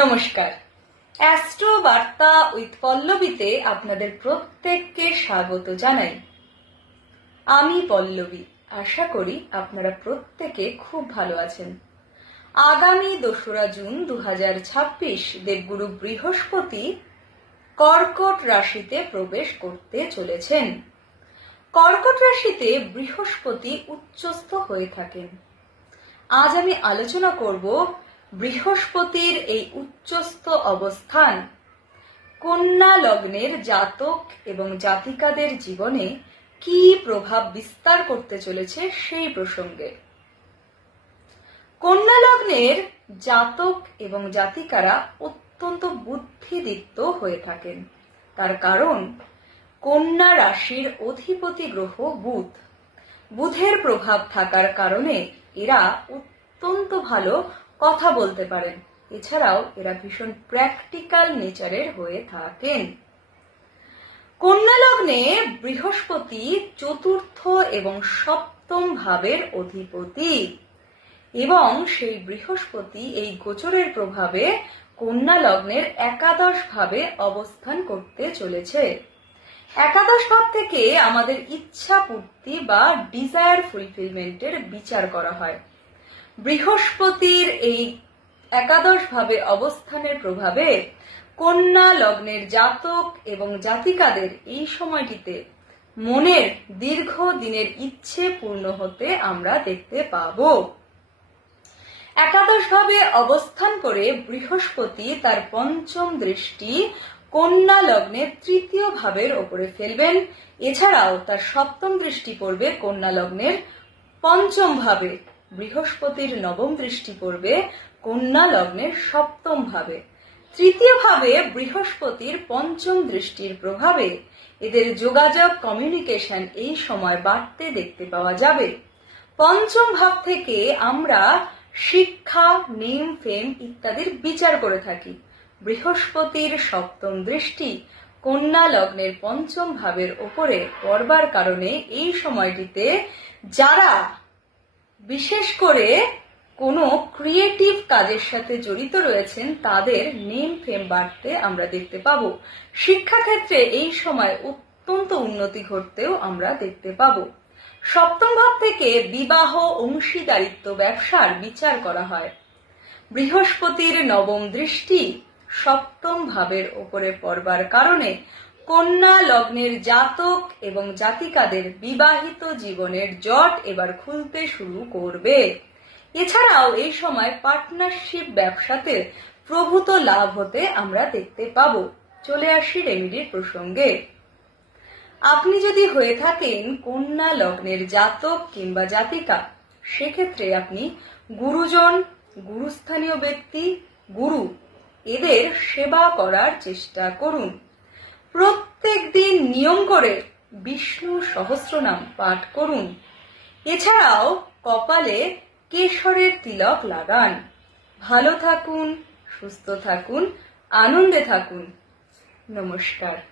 নমস্কার। অ্যাস্ট্রো বার্তা উইথ পল্লবীতে আপনাদের প্রত্যেককে স্বাগত জানাই। আমি পল্লবী। আশা করি আপনারা প্রত্যেকে খুব ভালো আছেন। আগামী 2রা জুন 2026 দেবগুরু বৃহস্পতি কর্কট রাশিতে প্রবেশ করতে চলেছেন। কর্কট রাশিতে বৃহস্পতি উচ্চস্থ হয়ে থাকেন। আজ আমি আলোচনা করব বৃহস্পতির এই উচ্চস্থ অবস্থান কন্যা লগ্নের জাতক এবং জাতিকাদের জীবনে কি প্রভাব বিস্তার করতে চলেছে সেই প্রসঙ্গে। কন্যা লগ্নের জাতক এবং জাতিকারা অত্যন্ত বুদ্ধিদীপ্ত হয়ে থাকেন। তার কারণ কন্যা রাশির অধিপতি গ্রহ বুধ। বুধের প্রভাব থাকার কারণে এরা অত্যন্ত ভালো কথা বলতে পারেন। এছাড়াও এরা ভীষণ প্র্যাকটিক্যাল নেচারের হয়ে থাকেন। কন্যা লগ্নে বৃহস্পতি চতুর্থ এবং সপ্তম ভাবের অধিপতি এবং সেই বৃহস্পতি এই গোচরের প্রভাবে কন্যা লগ্নের একাদশ ভাবে অবস্থান করতে চলেছে। একাদশ ভাব থেকে আমাদের ইচ্ছা পূর্তি বা ডিজায়ার ফুলফিলমেন্টের বিচার করা হয়। বৃহস্পতির এই একাদশ ভাবে অবস্থানের প্রভাবে কন্যা লগ্নের জাতক এবং জাতিকাদের এই সময়টিতে মনের দীর্ঘ দিনের ইচ্ছে পূর্ণ হতে আমরা দেখতে পাব। একাদশ ভাবে অবস্থান করে বৃহস্পতি তার পঞ্চম দৃষ্টি কন্যা লগ্নের তৃতীয় ভাবের ওপরে ফেলবেন। এছাড়াও তার সপ্তম দৃষ্টি পড়বে কন্যা লগ্নের পঞ্চম ভাবে। বৃহস্পতির নবম দৃষ্টি পড়বে কন্যা লগ্নের সপ্তম ভাবে। তৃতীয় ভাবে বৃহস্পতির পঞ্চম দৃষ্টির প্রভাবে এদের যোগাযোগ কমিউনিকেশন এই সময় বাড়তে দেখতে পাওয়া যাবে। পঞ্চম ভাব থেকে আমরা শিক্ষা, নেম, ফেম ইত্যাদির বিচার করে থাকি। বৃহস্পতির সপ্তম দৃষ্টি কন্যা লগ্নের পঞ্চম ভাবের ওপরে পড়বার কারণে এই সময়টিতে যারা বিশেষ করে কোনো ক্রিয়েটিভ কাজের সাথে জড়িত রয়েছেন তাদের নেম ফেম বাড়তে আমরা দেখতে পাবো। শিক্ষাক্ষেত্রে এই সময় অত্যন্ত উন্নতি ঘটতেও আমরা দেখতে পাবো। সপ্তম ভাব থেকে বিবাহ, অংশীদারিত্ব, ব্যবসার বিচার করা হয়। বৃহস্পতির নবম দৃষ্টি সপ্তম ভাবের ওপরে পড়বার কারণে কন্যা লগ্নের জাতক এবং জাতিকাদের বিবাহিত জীবনের জট এবার খুলতে শুরু করবে। এছাড়াও এই সময় পার্টনারশিপ ব্যবসাতে প্রভূত লাভ হতে আমরা দেখতে পাবো। চলে আসি রেমেডির প্রসঙ্গে। আপনি যদি হয়ে থাকেন কন্যা লগ্নের জাতক কিংবা জাতিকা, সেক্ষেত্রে আপনি গুরুজন, গুরুস্থানীয় ব্যক্তি, গুরু এদের সেবা করার চেষ্টা করুন। প্রত্যেক দিন নিয়ম করে বিষ্ণু সহস্রনাম পাঠ করুন। এছাড়াও কপালে কেশরের তিলক লাগান। ভালো থাকুন, সুস্থ থাকুন, আনন্দে থাকুন। নমস্কার।